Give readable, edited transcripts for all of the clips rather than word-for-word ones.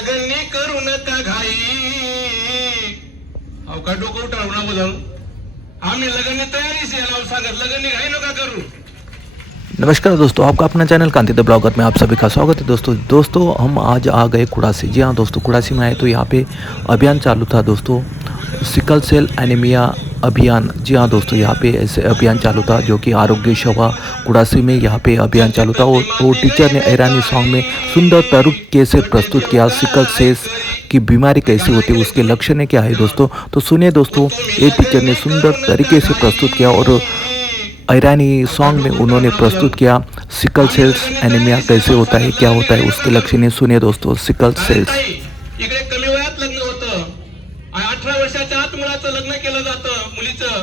लगनी करू नका घाई. अहो का डोकं उठावं ना बोलावं. आम्ही लगनी तयारीच आहे नाव सांगत लगनी घाई नका करू. नमस्कार दोस्तों, आपका अपना चैनल कांति द ब्लॉगर में आप सभी का स्वागत है। दोस्तों हम आज आ गए कुड़ासी। जी हाँ दोस्तों, कुड़ासी में आए तो यहाँ पे अभियान चालू था दोस्तों, सिकल सेल एनीमिया अभियान। जी हाँ दोस्तों, यहाँ पे ऐसे अभियान चालू था जो कि आरोग्य सेवा कुड़ासी में यहाँ पे अभियान चालू था। वो टीचर ने ईरानी सॉन्ग में सुंदर तरीके से प्रस्तुत किया। सिकल सेल की बीमारी कैसी होती है, उसके लक्षण क्या है दोस्तों, तो सुनिए दोस्तों। ये टीचर ने सुंदर तरीके से प्रस्तुत किया और ईरानी सॉन्ग में उन्होंने प्रस्तुत किया सिकल सेल्स एनीमिया कैसे होता है, क्या होता है, उसके लक्षण सुनिए दोस्तों। सिकल सेल्स इकडे कमी वयात लग्न होतं, 18 वर्षाच्या आत मुलाचं लग्न केलं जातं, मुलीचं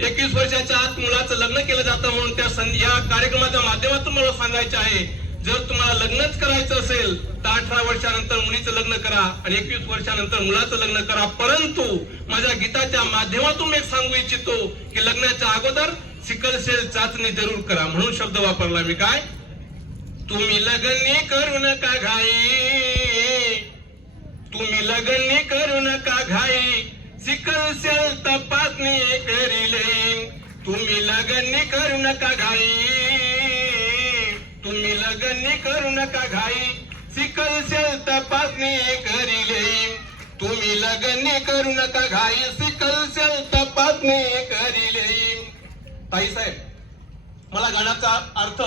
21 वर्षाच्या आत मुलाचं लग्न केलं जातं. म्हणून या कार्यक्रमाच्या माध्यमातून मला सांगायचं आहे, जर तुम्हाला लग्नच करायचं असेल तर 18 वर्षानंतर मुलीचं लग्न करा आणि 21 वर्षानंतर मुलाचं लग्न करा. परंतु माझ्या गीताच्या माध्यमातून मी सांगू इच्छितो की लग्नाच्या अगोदर सिकल सेल चाचणी जरूर करा. म्हणून शब्द वापरला मी, काय तुम्ही लगनी करू नका घाई, तुम्ही लगनी करू नका घाई, सिकल सेल तपासणी करीले. तुम्ही लगनी करू नका घाई, तुम्ही लगनी करू नका घाई, सिकल सेल तपासणी करीले. तुम्ही लगनी करू नका घाई, सिकल सेल तपासणी करीले. ताई साहेब, मला गाण्याचा अर्थ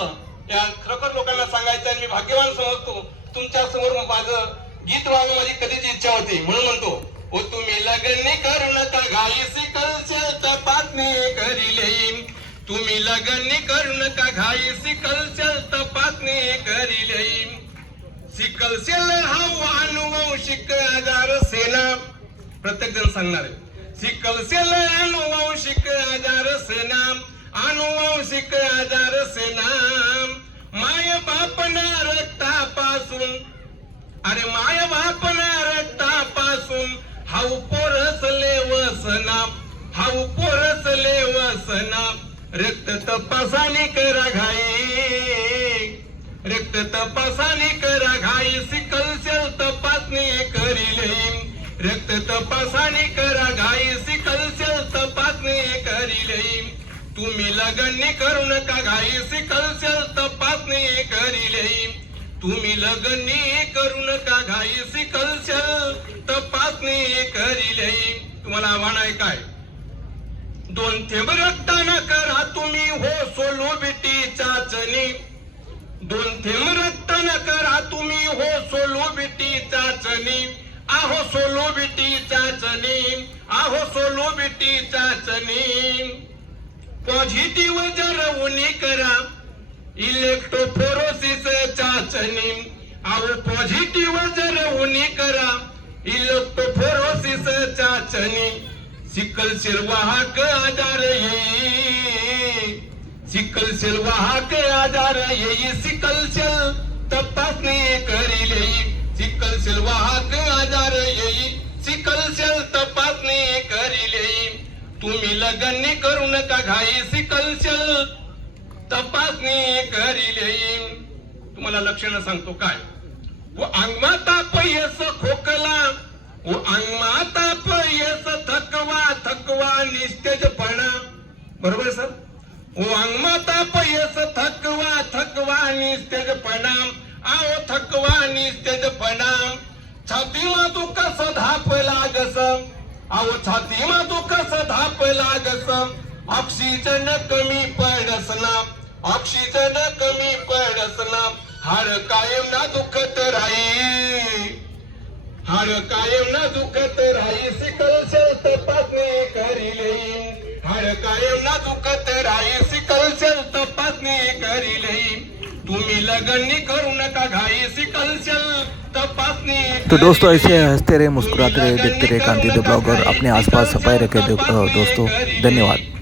या खरोखर लोकांना सांगायचा आहे. मी भाग्यवान समजतो, तुमच्या समोर माझं गीत व्हावं माझी कधीची इच्छा होती. म्हणून म्हणतो, ओ तुम्ही लगनी करू नका घाई, सिकल सेल तपासणी करीले. तुम्ही लगनी करू नका घाई, सिकल सेल तपासणी करीले. सिकल सेल हा अनुवंशिक आजार सेना. प्रत्येक जण सांगणार आहे, सिकल सेल अनुवंशिक आजार सेना, अनुवंशिक आजार सेना. माय बापना रक्तापासून, अरे माय बापना रक्तापासून हाऊ पोरसले वसना, हाऊ पोरसले वसना. रक्त तपासणी करा घाई, रक्त तपासणी करा घाई, सिकल सेल तपासणी करीले. रक्त तपासणी करा घाई, सिकल सेल तपासणी करीले. तुम्ही लगनी करू नका घाई, सिकल सेल तपासणी करीले. तुम्ही लगनी करू नका घाई, सिकल सेल तपासणी करीले. तुम्हाला आव्हान आहे काय, 2 थेंब रक्तानं करा तुम्ही हो सोलो बिटी चाचणी. 2 थेंब रक्तानं करा तुम्ही हो सोलो बिटी चाचणी. आहो सोलो बिटी चाचणी, आहो सोलो बिटी चाचणी. पॉझिटिव्ह जर उनी करा इलेक्ट्रोफोरोसिस चाचणी. आहो पॉझिटिव्ह जर उनी करा इलेक्ट्रोफोरोसिस चाचणी. सिकल सेल वाहक आजार येई, सिकल सेल वाहक आजार येई, सिकल सेल तपासणी करीले. सिकल सेल वाहक आजार येई, सिकल सेल तपासणी करीले. तुम्ही लगनी करू नका घाई, सिकल सेल तपासणी करीले. तुम्हाला लक्षण सांगतो काय, वो अंगमा ताप यस खोकला, वो अंगमा ताप यस थकवा, थकवा निस्तेजपणा. बरोबर सर, वो अंगमा ताप यस थकवा, थकवा निस्तेजपणा. आओ थकवा निस्तेजपणा. छातीमा दुःख धाप लागस, अहो छातीमा दुःख धाप लागस. ऑक्सिजन कमी पडसना, ऑक्सिजन कमी पडसना. हाड कायम ना दुखत राही, हाड कायम ना दुखत राही, सिकल सेल तपासणी करीले. हाड कायम ना दुखत राही, सिकल सेल तपासणी करीले. तुम्ही लगनी करू नका घाई, सिकल सेल तपासणी. तो दोस्तों ऐसे हंसते रहे, मुस्कुराते रहे, देखते रहे कांति द ब्लॉगर। अपने आसपास सफाई रखे दोस्तों। धन्यवाद।